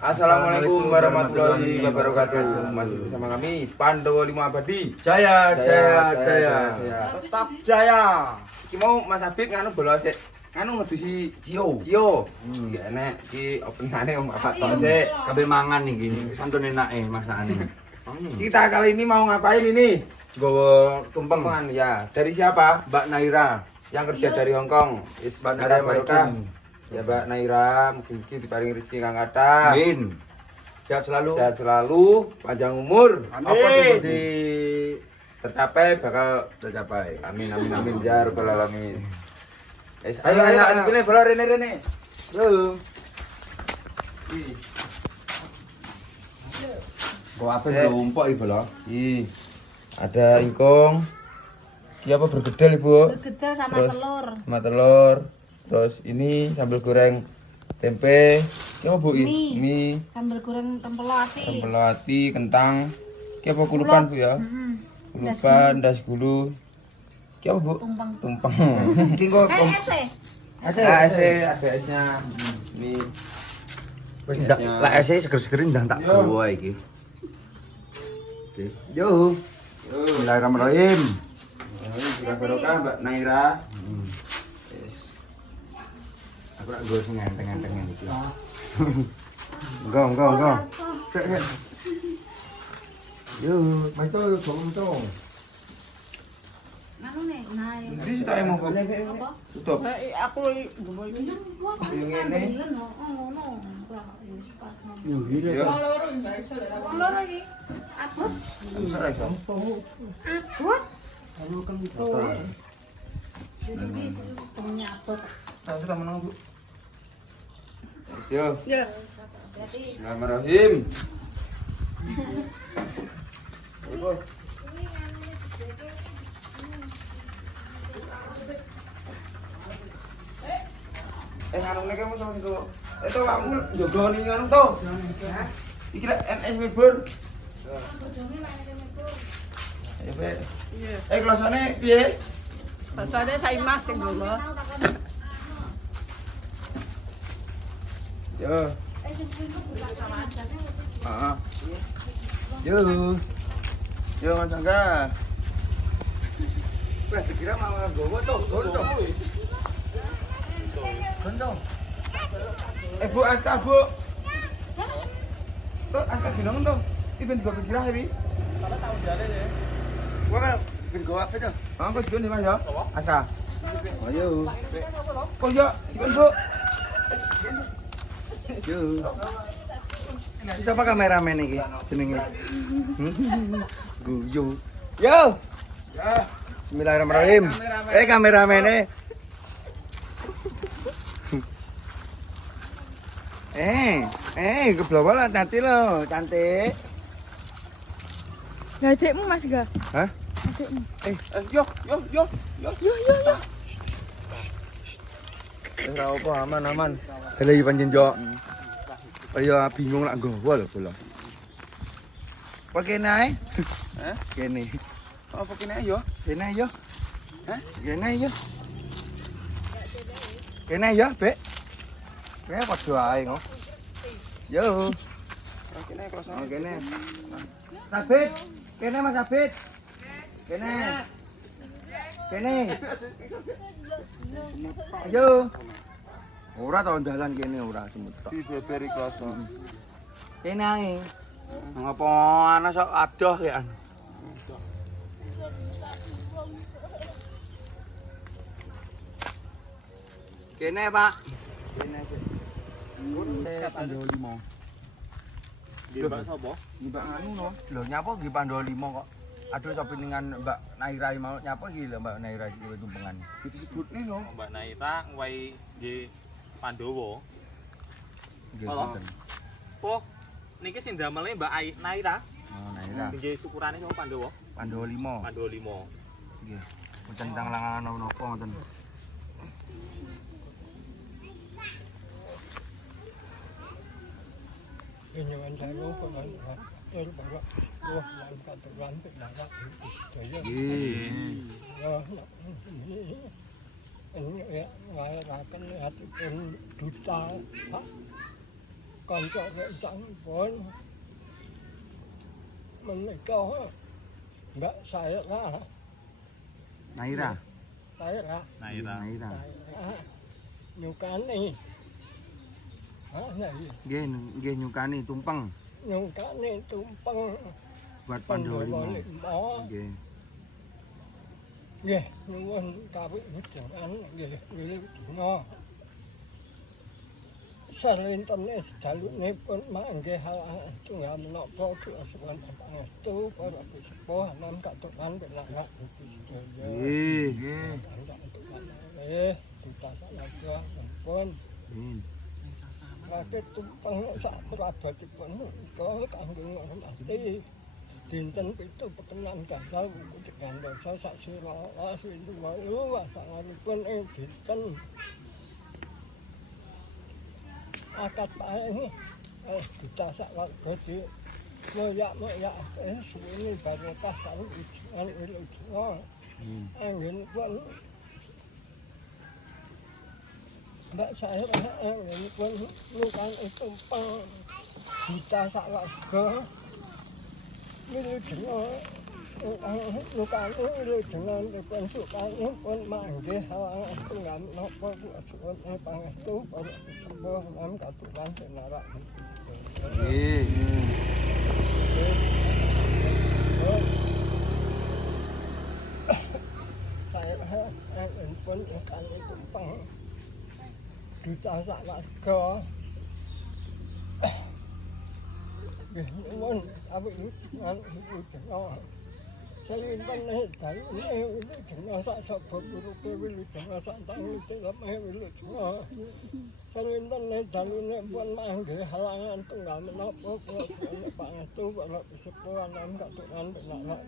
Assalamualaikum warahmatullahi wabarakatuh. Masih bersama kami Pandowo 5 Abadi. Jaya. Tetap jaya. Iki mau Mas Abid nganu bola sik. Nganu ngedusi Cio. Iya enek iki openingane Om Bapak tok sik. Kabeh mangan iki. Santun enake masakane. Kita kali ini mau ngapain ini? Gowo tumpeng. Tempengan ya. Dari siapa? Mbak Naira. Yang kerja dari Hong Kong. Mbak Naira Barokah. Maidun. Ya Mbak Naira, mungkin diparingi rezeki kang kathah. Amin. Sehat selalu. Sehat selalu, panjang umur. Amin. Apa seperti Tercapai bakal tercapai. amin ya rabbal alamin. Ayo pilih bola Rene. Yo. Kok apa lumpuk iki bola? Ih. Ada ingkung. Iki apa bergedel Ibu? Bergedel sama Terus telur. Sama telur. Terus ini sambal goreng tempe. Iki apa Bu? Mie. Sambal goreng tempelo ati. Tempelo ati, kentang. Iki apa kulupan Bu ya? Kulupan, das gulu. Iki apa Bu? Tumpeng. Iki kok Ese. Ada esnya. Ini wis ndak lek ese seger-seger ndang tak gawa iki. Oke. Yo. Bismillahirrahmanirrahim. ini juga barokah Mbak Naira. Yes. Aku nak gue ngenteng-ngentengan iki. Enggak. Cek. Yo, main to, tolong. Anu nih, nah. Jadi kita emang kok Apa? tutup. Aku lagi ngomong ini. Yang ini. Ngono. Yo, gila. Ya. Wong loro iki. Abot. Besar iso. Abot. Anu kentut. Jadi punya abot. Tahu sudah menang Bu. Yo. Ya. Bismillahirrahmanirrahim. Nganu nek kamu sama itu. Itu kamu jogo ning nganu to. Iki lek NS Mebur. Ayo, Be. Kelasane piye? Pasane saya mas sing ngono. Yo. Heeh. Yo. Yo Mas Angga. Wah, dikira malah gowo to, gondong. Gondong. Bu Aska, Bu. Tuh, Aska ginong to. Iki ben go pikirah iki. Kalau tahu jare ya. Gua kan ben gowo apa to? Kok jon Mas ya? Aska. Ayo. Kok ya, ikut Bu. Yo. Siapa kameramen iki jenenge? Guyu. Yo. Ya. Bismillahirrahmanirrahim. Kameramene. Keblawa nanti lo, cantik. Lah adekmu Mas Ga? Hah? Adekmu. Yo. Yo. Ora apa aman. Hele iki pancen yo. Kaya bingung nak nggawa lho bola. Apa kene ae? Hah? Kene. Apa kene yo? Kene yo. Hah? Kene yo. Kene yo, Bek. Kene padha ae kok. Yo. Kene kelasane. Oh, kene. Sabit. Kene Mas Sabit. Kene. Ayo. Ora tau dalan kene ora semut tok. Dibeberi kelas. Kene ae. Ngapa ana sok adoh ya? Kene, Pak. Kene. Pandowo 5. Mbak sapa? Mbak anu no. Lho nyapa nggih Pandowo 5 kok. Aduh sopiningan Mbak Naira mau nyapa iki lho Mbak Naira iki tumpengan. Disebutne no. Mbak Naira ngwahi nggih Pandowo. Nggih. Halo. Boten. Oh, niki sing damele Mbak Naira. Oh Naira. Nggih syukurane sama Pandowo. Pandowo 5. Pandowo 5. Nggih. Mboten tanglangan napa ngoten. Inyoan saya kok kan. Bapak. Wah, lan katuran pek lara. Jaya. Nggih. Ya. Ini ya ngayaraken atipun duta Pak. kanca rencangipun menika Mbak Saira. Naira. Saira. Naira. Naira. Nyukani. Nggih nyukani tumpeng Nyukani tumpeng buat Pandhawa 5. Nggih. Nggih, nuwun kawiwijengan nggih wilujeng. Salinten sedalunipun manggih halangan tunggal menapa kula suwun pangestu para sepuh nam katukan penak Nggih. ditasalaga pun rakyat tumpeng sak prabadipun menika kangge ngormati dinten 7 pekenan gagal buku cegan dosa sak sira sinten wae wasanganipun ing dinten akad paling ditasak warga di moyak suwene barokah karo ujian wilujeng anggenipun Mbak saya anggenipun nukan tumpeng ditasak warga wilujeng nukan wilujeng dipun sukani pun manggih halangan tunggal menapa kula suwun pangestu para sepuh lan katukan senarak. Nggih. Saya pun nukan tumpeng ditasak warga. Nggih nuwun awilujengan wilujeng. Salinten dalune wilujeng sak sapa guruke wilujeng sak tangite lepe wilujeng. Salinten dalune pun manggih halangan tunggal menapa kula suwun pangestu para sepuh lan katukan penak.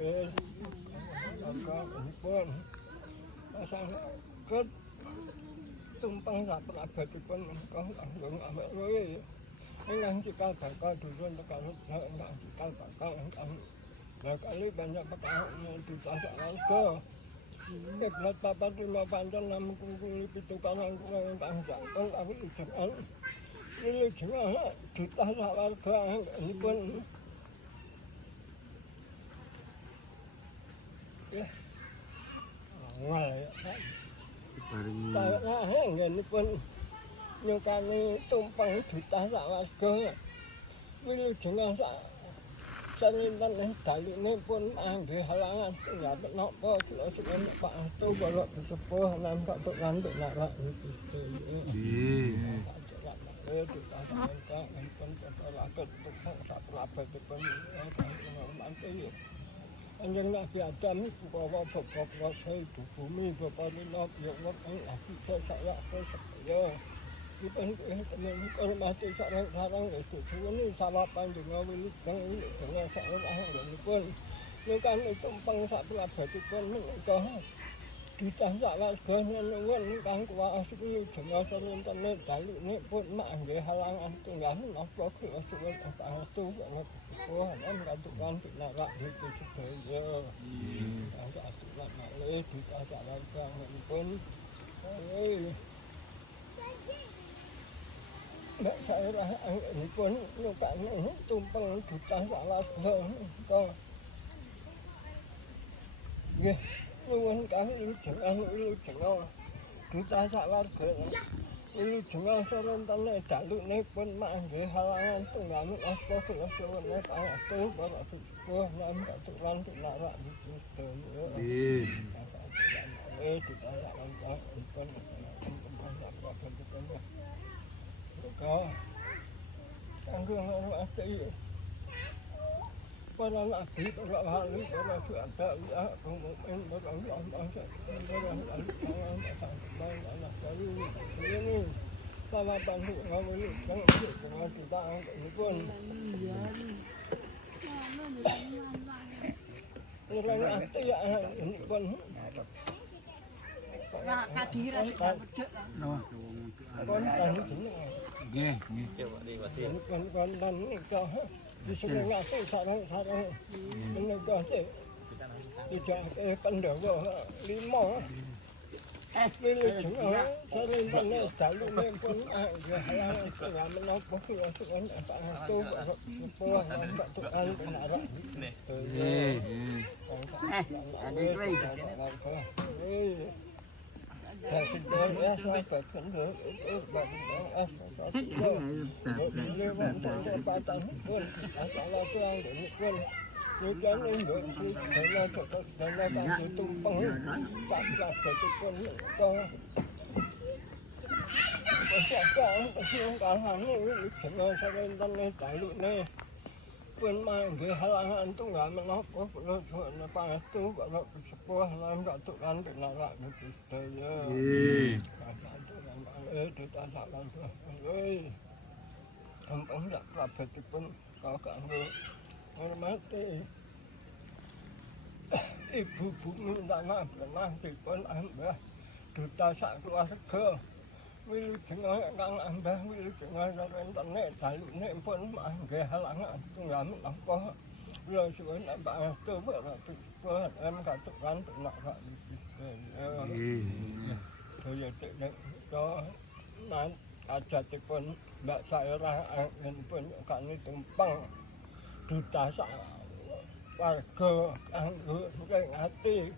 Nggih. Pun pasang ket tumpeng sak prabadipun menika langgeng awake ingkang cikal bakal dusun tekan ingkang cikal bakal ingkang bakali banyak perkara ditasak warga. Kiblat papat 5 pancen namun kungkuli 7 kanan ingkang jangkung kawilujengan wilujeng ditasak warga anggenipun saya anggenipun nyukani tumpeng ditasak warga wilujeng salinten dalune pun manggih halangan tunggal menapa kula suwun pangestu para sepuh lan katukan penak Gusti. Nggih. Ditasak pun rakyat tumpeng sak prabadipun ngormati. Anjing Nabi Adam bawa bapak kuasai di bumi bapak linap yang wakil asli saya saya kita teman hormati sarang-sarang itu suwene salapan dengan wilujeng dengan sarang pun nukan tumpeng sak prabadipun menika ditasak warga nuwun ingkang kuwaos wilujeng salinten dalune pun manggih halangan tunggal menapa kula suwun pangestu sepuh lan katukan pinarak iki sedaya. Aturan malih ditasak warga pun Mbak Saira anggenipun nukani tumpeng ditasak warga menika. Nggih nuwun wilujeng ditasak warga wilujeng salinten dalune pun manggih halangan tunggal menapa kula suwun pangestu para sepuh lan katukan pinarak sedaya. Nggih. Ditasak warga pun kau kanggo ngormati para nabi, para wali, para syuhada, ya mukmin, para ulama, para anak baru ini sama bantu ngawuli dengan kita ini pun orang hati ya ini pun Kadiran Nggih. Kondan nikah diselengake sarang-sarang menika tidak Pandhawa 5 Pilih semua, sering tanya jalur ni pun dia halang itu ramai nampak dia tuan apa itu sebuah nampak tuan penarak. Adik lagi. Tapi dia sampai kendor itu bagi orang asal pun asal tuan pun Bukan ini, karena kan tumpeng, sakit itu pun kau. Sekarang kesimpulan ini jangan sering tanya tahu ni. Pun mangga halangan tu nggak menapa perlu apa itu kalau sebuah lambat tu kan benar itu saya. Itu tak salah tu. Tumpeng tak dapat pun kau kan hormati ibu bumi tanah pernah dipun ambah duta sak keluarga wilujeng kang ambah wilujeng rentene dalune pun mangke halangan tunggal menapa kula suwun ambah astu buat katukan penak Pak saya cek to nan ajatipun Mbak Sairah pun kami tumpeng duta sak warga kanggo ngati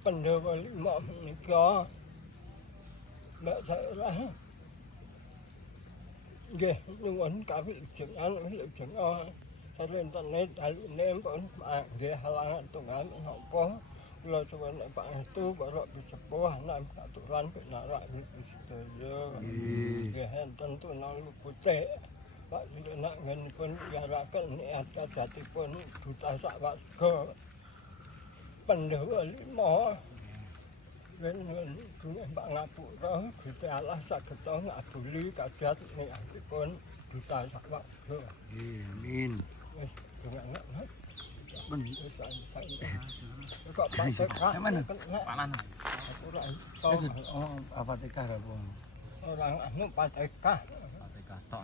Pandhawa 5 menika Mbak Sairah nggih nuwun kawilujengan sarentene dalune pun nggih halangan tunggal menapa kula suwun pangestu para sepuh lan katuran pinarak sedaya nggih enten tunal putih Pak nak ngen pun yaraken niat jatipun duta sak warga Pandhawa 5 ngen dunge Pak Ngapura Gusti Allah saged ngabuli kadat niatipun duta sak warga. Amin. Wis dongaken. Ben kok Pak mana? Panan. Oh, apa tekah apa? Orang anu Pak tekah. Pak tekah tok.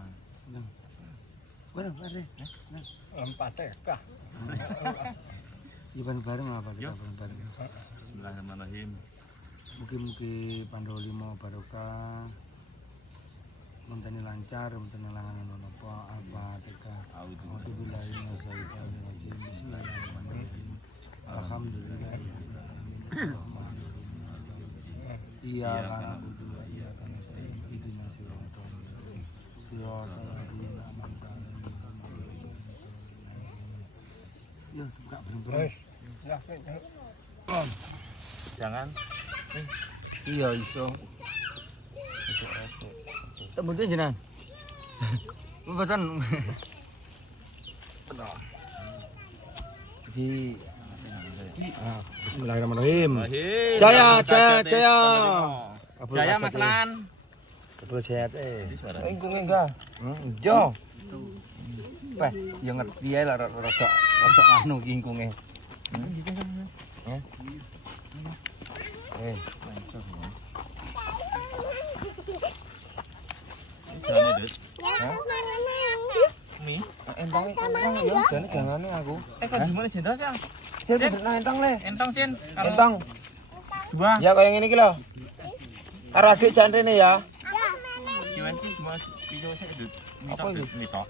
Bareng. Empat TK. Iban bareng apa kita bareng? Bismillahirrahmanirrahim. Mugi-mugi Pandhawa 5 barokah. Muntene lancar, muntene langanan apa TK. Auzubillahi minasyaitonir rajim. Bismillahirrahmanirrahim. Alhamdulillah. Iya kan kudu iya kan saya idinas siratal ladzina an'amta alaihim. Ya, buka bener. Jangan. Iya iso. Temen jenengan. Mboten. Bismillahirrahmanirrahim. Jaya. Jaya Mas Lan. Kabul sehat Ingkung enggak. Jo. Wah, yo ngerti ae lah rada anu ingkunge. Ya. Jane, Dut. Mi. Entong ya, jane gangane aku. Kok jimone jendas ya? Cin, entong le. Entong, Cin. Entong. 2. Ya kaya ngene iki lho. Karo adik jan rene ya. Gimana sih semua video saya Dut. Apa itu? Mitok.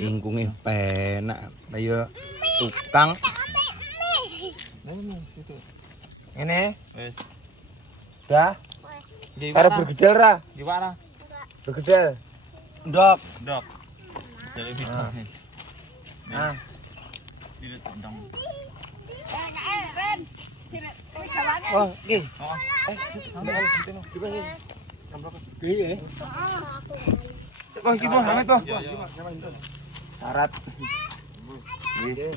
Ingkunge penak kaya tukang. Ngene. Wes. Dah. Karo bergedel ra? Gimana? Bergedel. Ndok. Dok. Jadi mitok. Nah. Tidak entong. Oh, nggih. Oh. Gimana? Piye? Kok iki po, ame to. Syarat. Nggih.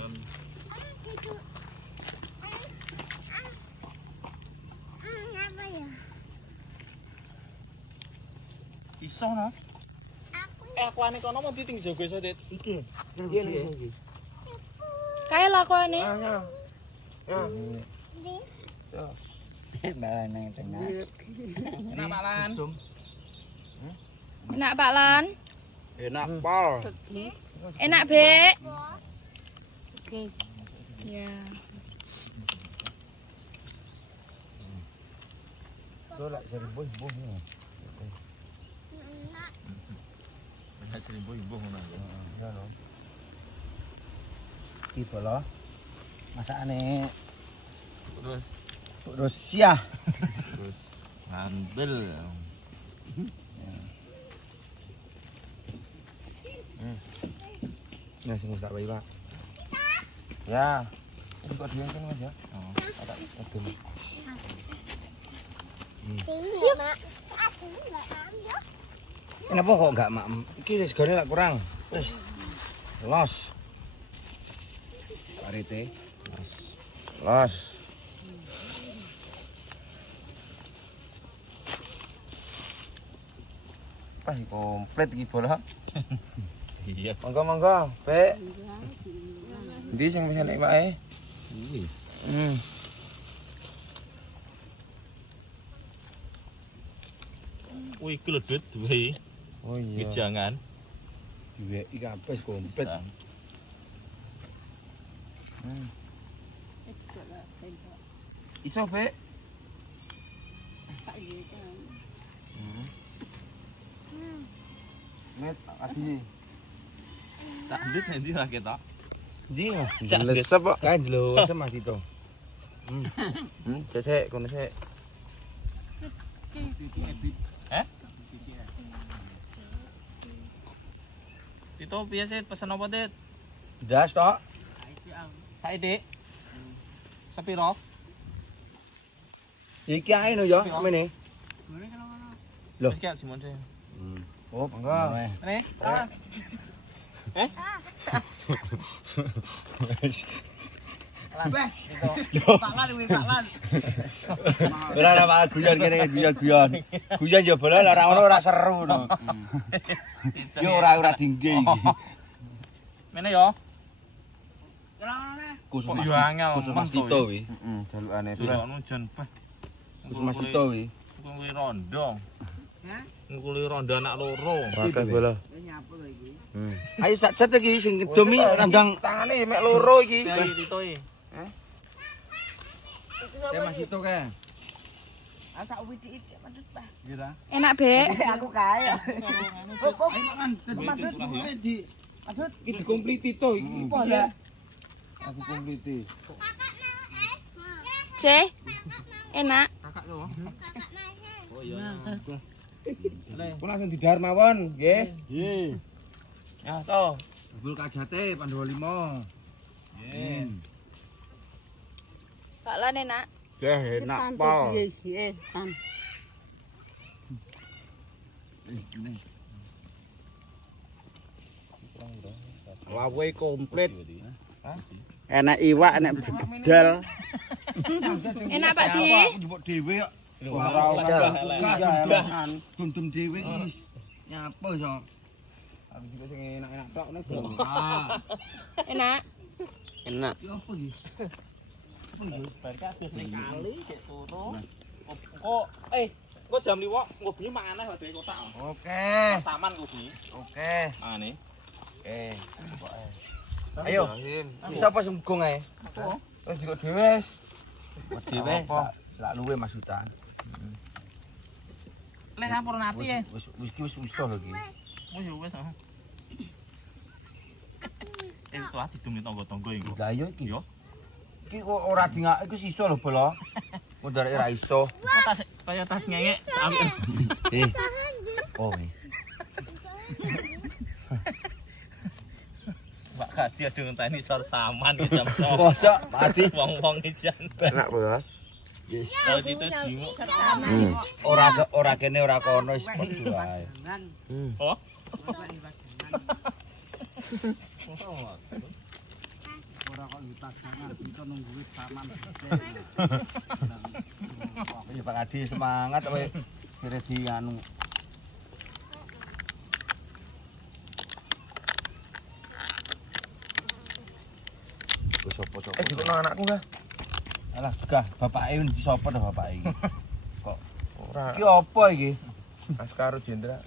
Iso no? Aku ane kono mau diting jogo iso, Dit. Iki. Iki. Kae lakone. Ya. Balan nang tengah. Enak Pak Lan. Enak Pak Lan. Enak pol. Enak, Bek. Ya. Dolak seribu ibu. Banyak 1000 ibu ngono ya. Ya lho. Iki bola. Masakane Terus siah. terus ngambil. Nah, sing tak wae, Pak. Ya. Kok dia kan Mas ya? Oh. Ada adem. Kenapa kok enggak mak? Iki segone lak kurang. Wis. Los. Parete. Los. Pas komplit iki bola. Iya. Monggo, Pak. Ndi sing wis enek, Pak? Kuwi. Wih, keledut duwe Oh iya. gejangan. Diweki kabeh komplit. Pisang. Iso, Pak. Net adi. Lanjut nanti lah kita. Ndi? Jelas apa? Kan jelas Mas itu. Cek kono sik. Eh? Itu biasa pesen apa, Dit? Das tok. Saiki. Sepiro? Iki ae no yo, mene. Loh. Wis gak Simon sih. Oh, Monggo. Nih, salah. Ora ora Pak guyon kene guyon. Guyon yo bola ora ono ora seru no. Yo ora dingge iki. Mene yo. Khusus Kok yo angel. Khusus Mas Tito wi. Heeh, jalukane. Jalukane jan bah. Khusus Mas Tito wi. Nguli rondo. Hah? Nguli rondo anak loro. Akeh bola. Ayo sak iki sing domi nandang Tangane mek loro iki. Dari Tito e. ya Mas Tito ke. Enak, Bek. Aku kae. Kok mangan di iki dikompliti to iki apa ya? Aku kompliti. C. Enak. Kakak yo. Oh iya. Kok langsung didahar mawon, nggih. Nggih. Ya, to. Bubul kajate Pandawa 5. Nggih. Baklan enak. Ya enak pol. Wawe komplit. Enak iwak, enak bedal. Enak, Pak Di. Njupuk dhewe kok. Gundum dhewe iki nyapa iso. Aku juga sing enak-enak tok nek. Enak. Enak. Ya apa iki? Barka kali cek turu. Kok kok jam 5 ngobrol maneh kok dhewe kotak. Oke. Saman kuwi. Oke. Mane. Oke. Ayo. Bisa apa sunggung ae? Wis kok dhewe wis. Dhewe lak luwe Mas Hutan. Lek sampur nati ya. Wis iso lho iki. Wis yo wis. Itu ati demi tangga-tangga iku. Lah yo iki. Yo. Iki kok ora dingak iku iso lho bolo. Mundare ora iso. Tas kaya tas ngengek sak. Oh. Mbak Kadi adu ngenteni sor saman ki jam 9. Mosok mati Wong-wong ijan. Enak bola. Yes. Kalau cita jimu. Ora kene ora kono wis padha wae. Oh. Ora kok yutas mangan, kita nunggu wis paman. Ya Pak Adi semangat kowe sire di anu. Wis opo-opo. Dikono anakku ka. Alah, gah, bapake ndi sapa to bapake iki? Kok Ora. iki apa iki? Askaro Jenderal.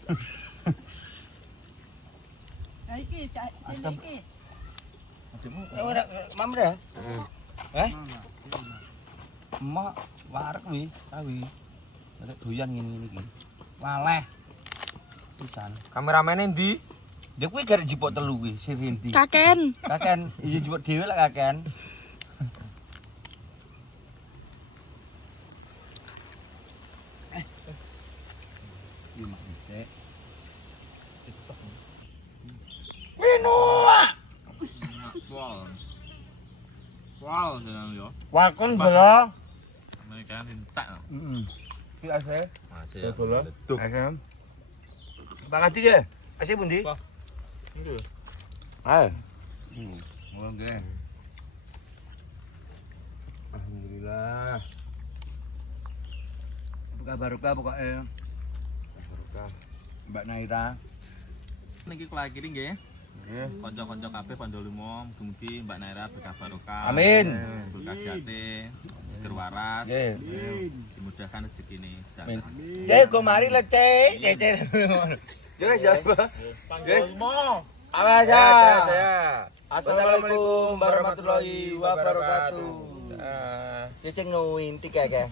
Ora mamre. Emak warek wi, tawi. Nek doyan ngene iki. Waleh. Pisan. Kameramene ndi? Dia kuwi garek jipok telu kuwi, si Rinti. Kaken. Kaken, iya jipok dhewe lah kaken. Iya mak dhisik. Wow. Wow, senang yo. Wakon bolo. Mereka minta. Heeh. Ki ase. Masih. Tuh. Ase. Bang Adi ke? Ase pundi? Ini. Ayo. Oke. Alhamdulillah. Barokah pokoknya. Barokah. Mbak Naira. Niki kula akhiri nggih. Nggih. Kanca-kanca kabeh Pando Limo, mugi-mugi Mbak Naira berkah barokah. Amin. Berkah jati, seger waras. Nggih. Dimudahkan rezekine Amin. sedakan. Cek go mari le cek. Cek. Jare siapa? Pando Limo. Apa aja? Ya. Assalamualaikum warahmatullahi wabarakatuh. Ah. Cek ngawin tiga ke.